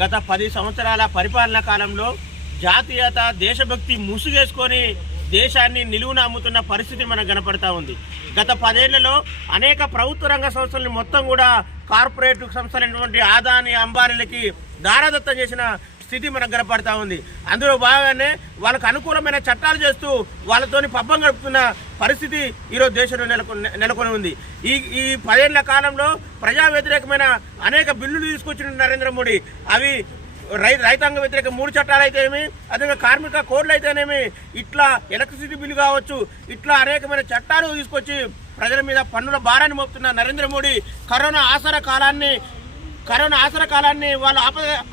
గత 10 సంవత్సరాల పరిపాలనా కాలంలో జాతీయత దేశభక్తి ముసుగేసుకొని దేశాన్ని నిలువున అమ్ముతున్న పరిస్థితి మనకు కనపడతా ఉంది. గత 10 ఏళ్లలో అనేక ప్రభుత్వ రంగ సంస్థలను మొత్తం కూడా కార్పొరేట్ సంస్థలైనటువంటి ఆదాని అంబానీలకి దారాదత్తం చేసిన స్థితి మనకు కనపడతా ఉంది. అందులో భాగంగానే వాళ్ళకు అనుకూలమైన చట్టాలు చేస్తూ వాళ్ళతోని పబ్బం గడుపుతున్న పరిస్థితి ఈరోజు దేశంలో నెలకొని ఉంది. ఈ 10 ఏళ్ల కాలంలో ప్రజా వ్యతిరేకమైన అనేక బిల్లులు తీసుకొచ్చిన నరేంద్ర మోడీ, అవి రైతాంగ వ్యతిరేక 3 చట్టాలు అయితేనేమి, అదేవిధంగా కార్మిక కోడ్లు అయితేనేమి, ఇట్లా ఎలక్ట్రిసిటీ బిల్లు కావచ్చు, ఇట్లా అనేకమైన చట్టాలు తీసుకొచ్చి ప్రజల మీద పన్నుల భారాన్ని మోపుతున్న నరేంద్ర మోడీ కరోనా ఆసరా కాలాన్ని వాళ్ళ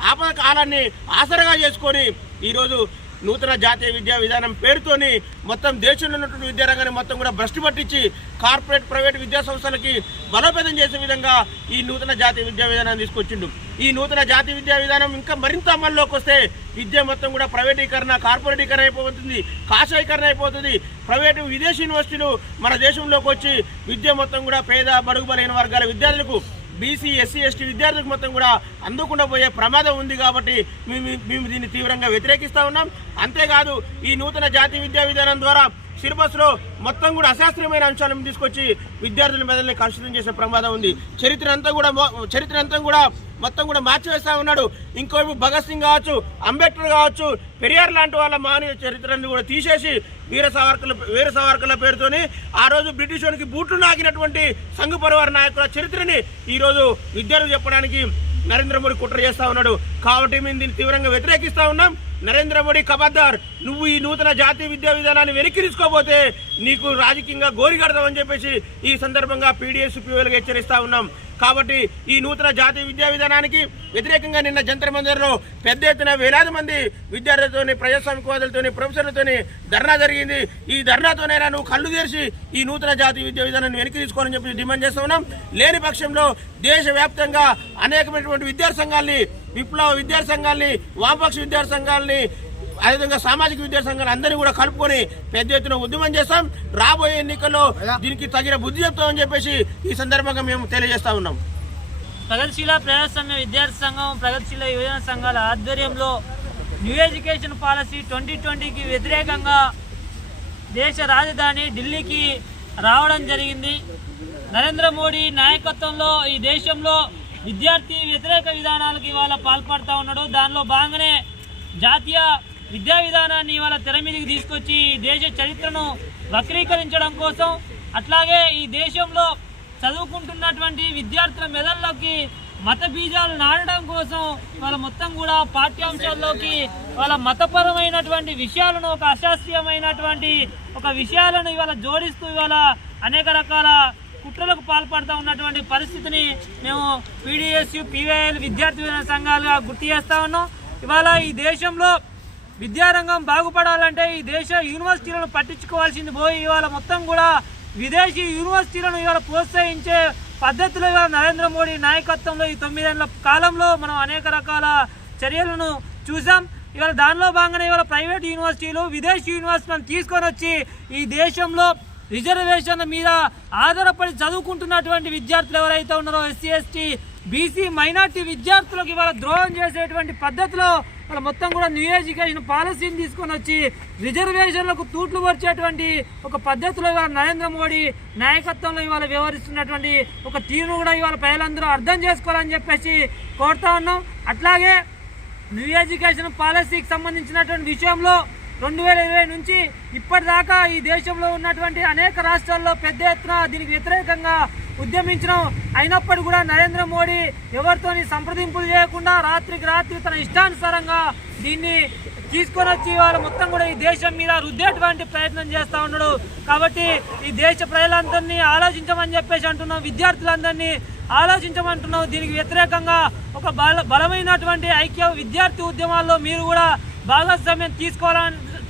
ఆపద కాలాన్ని ఆసరగా చేసుకొని ఈరోజు నూతన జాతీయ విద్యా విధానం పేరుతోని మొత్తం దేశంలో ఉన్నటువంటి విద్యారంగాన్ని మొత్తం కూడా భ్రష్టు పట్టించి కార్పొరేట్ ప్రైవేట్ విద్యా సంస్థలకి బలోపేతం చేసే విధంగా ఈ నూతన జాతీయ విద్యా విధానాన్ని తీసుకొచ్చిండు. ఈ నూతన జాతీయ విద్యా విధానం ఇంకా మరింత అమల్లోకి వస్తే విద్య మొత్తం కూడా ప్రైవేటీకరణ, కార్పొరేటీకరణ అయిపోతుంది, కాషాయీకరణ అయిపోతుంది. ప్రైవేటు విదేశీ యూనివర్సిటీలు మన దేశంలోకి వచ్చి విద్య మొత్తం కూడా పేద బడుగు బలైన వర్గాల విద్యార్థులకు, బీసీ ఎస్సీ ఎస్టీ విద్యార్థులకు మొత్తం కూడా అందకుండా పోయే ప్రమాదం ఉంది. కాబట్టి మేము దీన్ని తీవ్రంగా వ్యతిరేకిస్తూ ఉన్నాం. అంతేకాదు ఈ నూతన జాతీయ విద్యా విధానం ద్వారా సిలబస్లో మొత్తం కూడా అశాస్త్రీయమైన అంశాలను తీసుకొచ్చి విద్యార్థుల మెదడుని కలుషితం చేసే ప్రమాదం ఉంది. చరిత్ర అంతా కూడా మొత్తం కూడా మార్చివేస్తా ఉన్నాడు. ఇంకోవైపు భగత్ సింగ్ కావచ్చు, అంబేద్కర్ కావచ్చు, పెరియార్ లాంటి వాళ్ళ మానవ చరిత్రను కూడా తీసేసి వీర సావర్కర్ల పేరుతోని ఆ రోజు బ్రిటిష్ వారికి బూట్లు నాకినటువంటి సంఘ పరివార నాయకుల చరిత్రని ఈరోజు విద్యార్థులు చెప్పడానికి నరేంద్ర మోడీ కుట్ర చేస్తా ఉన్నాడు. కాబట్టి మేము దీన్ని తీవ్రంగా వ్యతిరేకిస్తా ఉన్నాం. నరేంద్ర మోడీ ఖబర్దార్, నువ్వు ఈ నూతన జాతీయ విద్యా విధానాన్ని వెనక్కి తీసుకోపోతే నీకు రాజకీయంగా గోరిగడతామని చెప్పేసి ఈ సందర్భంగా పీడీఎస్-పీఓలుగా హెచ్చరిస్తా ఉన్నాం. కాబట్టి ఈ నూతన జాతీయ విద్యా విధానానికి వ్యతిరేకంగా నిన్న జంతర్ మందిర్లో పెద్ద ఎత్తున వేలాది మంది విద్యార్థులతోని, ప్రజాస్వామికవాదులతోని, ప్రొఫెసర్లతోని ధర్నా జరిగింది. ఈ ధర్నాతోనైనా నువ్వు కళ్ళు తెరిచి ఈ నూతన జాతీయ విద్యా విధానాన్ని వెనక్కి తీసుకోవాలని చెప్పి డిమాండ్ చేస్తూ ఉన్నాం. లేని పక్షంలో దేశవ్యాప్తంగా అనేకమైనటువంటి విద్యార్థి సంఘాలని, విప్లవ విద్యార్థి సంఘాలని, వామపక్ష విద్యార్థి సంఘాలని, అదేవిధంగా సామాజిక విద్యార్థి సంఘాలు అందరినీ కూడా కలుపుకొని పెద్ద ఎత్తున ఉద్యమం చేస్తాం. రాబోయే ఎన్నికల్లో దీనికి తగిన బుద్ధి చెప్తామని చెప్పేసి ఈ సందర్భంగా మేము తెలియజేస్తా ఉన్నాం. ప్రగతిశీల ప్రజాస్వామ్య విద్యార్థి సంఘం, ప్రగతిశీల యువజన సంఘాల ఆధ్వర్యంలో న్యూ ఎడ్యుకేషన్ పాలసీ 2020కి వ్యతిరేకంగా దేశ రాజధాని ఢిల్లీకి రావడం జరిగింది. నరేంద్ర మోడీ నాయకత్వంలో ఈ దేశంలో విద్యార్థి వ్యతిరేక విధానాలకు ఇవాళ పాల్పడుతూ ఉన్నాడు. దానిలో భాగంగానే జాతీయ విద్యా విధానాన్ని ఇవాళ తెర మీదకి తీసుకొచ్చి దేశ చరిత్రను వక్రీకరించడం కోసం, అట్లాగే ఈ దేశంలో చదువుకుంటున్నటువంటి విద్యార్థుల మెదళ్ళలోకి మత బీజాలు నాటడం కోసం వాళ్ళ మొత్తం కూడా పాఠ్యాంశాల్లోకి వాళ్ళ మతపరమైనటువంటి విషయాలను, ఒక అశాస్త్రీయమైనటువంటి ఒక విషయాలను ఇవాళ జోడిస్తూ ఇవాళ అనేక రకాల కుట్రలకు పాల్పడుతూ ఉన్నటువంటి పరిస్థితిని మేము పీడీఎస్-పీవైఎల్ విద్యార్థి సంఘాలుగా గుర్తు చేస్తా ఉన్నాం. ఇవాళ ఈ దేశంలో విద్యారంగం బాగుపడాలంటే ఈ దేశ యూనివర్సిటీలను పట్టించుకోవాల్సింది పోయి ఇవాళ మొత్తం కూడా విదేశీ యూనివర్సిటీలను ఇవాళ ప్రోత్సహించే పద్ధతిలో ఇవాళ నరేంద్ర మోడీ నాయకత్వంలో ఈ 9 ఏళ్ల కాలంలో మనం అనేక రకాల చర్యలను చూసాం. ఇవాళ దానిలో భాగంగానే ఇవాళ ప్రైవేట్ యూనివర్సిటీలు, విదేశీ యూనివర్సిటీలను తీసుకొని వచ్చి ఈ దేశంలో రిజర్వేషన్ల మీద ఆధారపడి చదువుకుంటున్నటువంటి విద్యార్థులు ఎవరైతే ఉన్నారో ఎస్సీ ఎస్టీ బీసీ మైనార్టీ విద్యార్థులకు ఇవాళ ద్రోహం చేసేటువంటి పద్ధతిలో వాళ్ళ మొత్తం కూడా న్యూ ఎడ్యుకేషన్ పాలసీని తీసుకొని వచ్చి రిజర్వేషన్లకు తూట్లు పరిచేటువంటి ఒక పద్ధతిలో ఇవాళ నరేంద్ర మోడీ నాయకత్వంలో ఇవాళ వ్యవహరిస్తున్నటువంటి ఒక తీరును కూడా ఇవాళ ప్రజలందరూ అర్థం చేసుకోవాలని చెప్పేసి కోరుతా ఉన్నాం. అట్లాగే న్యూ ఎడ్యుకేషన్ పాలసీకి సంబంధించినటువంటి విషయంలో 2020 నుంచి ఇప్పటిదాకా ఈ దేశంలో ఉన్నటువంటి అనేక రాష్ట్రాల్లో పెద్ద ఎత్తున దీనికి వ్యతిరేకంగా ఉద్యమించడం అయినప్పటికీ కూడా నరేంద్ర మోడీ ఎవరితోని సంప్రదింపులు చేయకుండా రాత్రికి రాత్రి తన ఇష్టానుసారంగా దీన్ని తీసుకొని వచ్చి వాళ్ళు మొత్తం కూడా ఈ దేశం మీద రుద్దేటువంటి ప్రయత్నం చేస్తూ ఉన్నాడు. కాబట్టి ఈ దేశ ప్రజలందరినీ ఆలోచించమని చెప్పేసి అంటున్నాం, విద్యార్థులందరినీ ఆలోచించమంటున్నాం. దీనికి వ్యతిరేకంగా ఒక బలమైనటువంటి ఐక్య విద్యార్థి ఉద్యమాల్లో మీరు కూడా భాగస్వామ్యం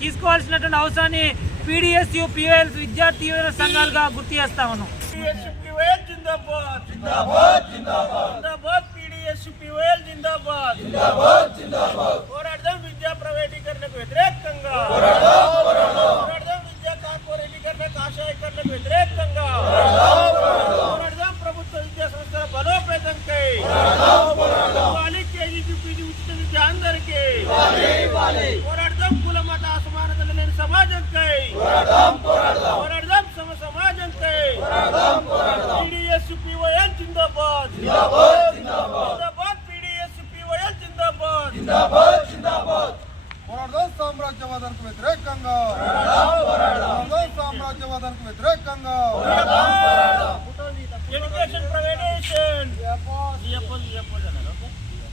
తీసుకోవాల్సినటువంటి అవసరాన్ని పీడీఎస్-పీవైఎల్ విద్యార్థి సంఘాలుగా గుర్తు చేస్తా ఉన్నాం. పోరాడదాం విద్యా ప్రైవేటీకరణకు వ్యతిరేకంగా, విద్యా కార్పొరేటీకరణ, కాషాయీకరణకు వ్యతిరేకంగా, ప్రభుత్వ విద్యా సంస్థల బలోపేతంకై కేజీపీ ఉచిత పోరాడదాం సామ్రాజ్యవాదానికి వ్యతిరేకంగా, సామ్రాజ్యవాదానికి వ్యతిరేకంగా. Education privatization.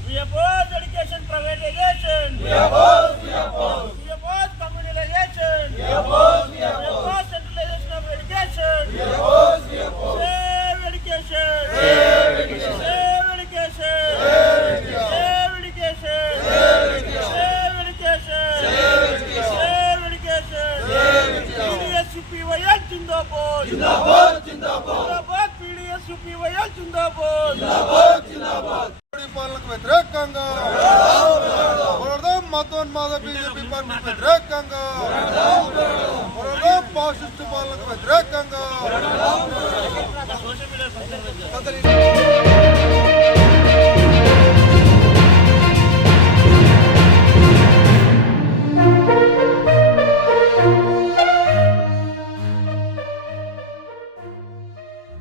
We oppose education privatization. We oppose communalization. We oppose centralization of education. Save education. Save education. Save education. Save education. Save education. Save education. PDS-UPYL Zindabad. Zindabad PDS-UPYL జిందాబాద్. పాలనకు వ్యతిరేకంగా పోరాడదాం, మతోన్మాద BJP పార్టీకి వ్యతిరేకంగా పోరాడదాం, fascist పాలనకు వ్యతిరేకంగా.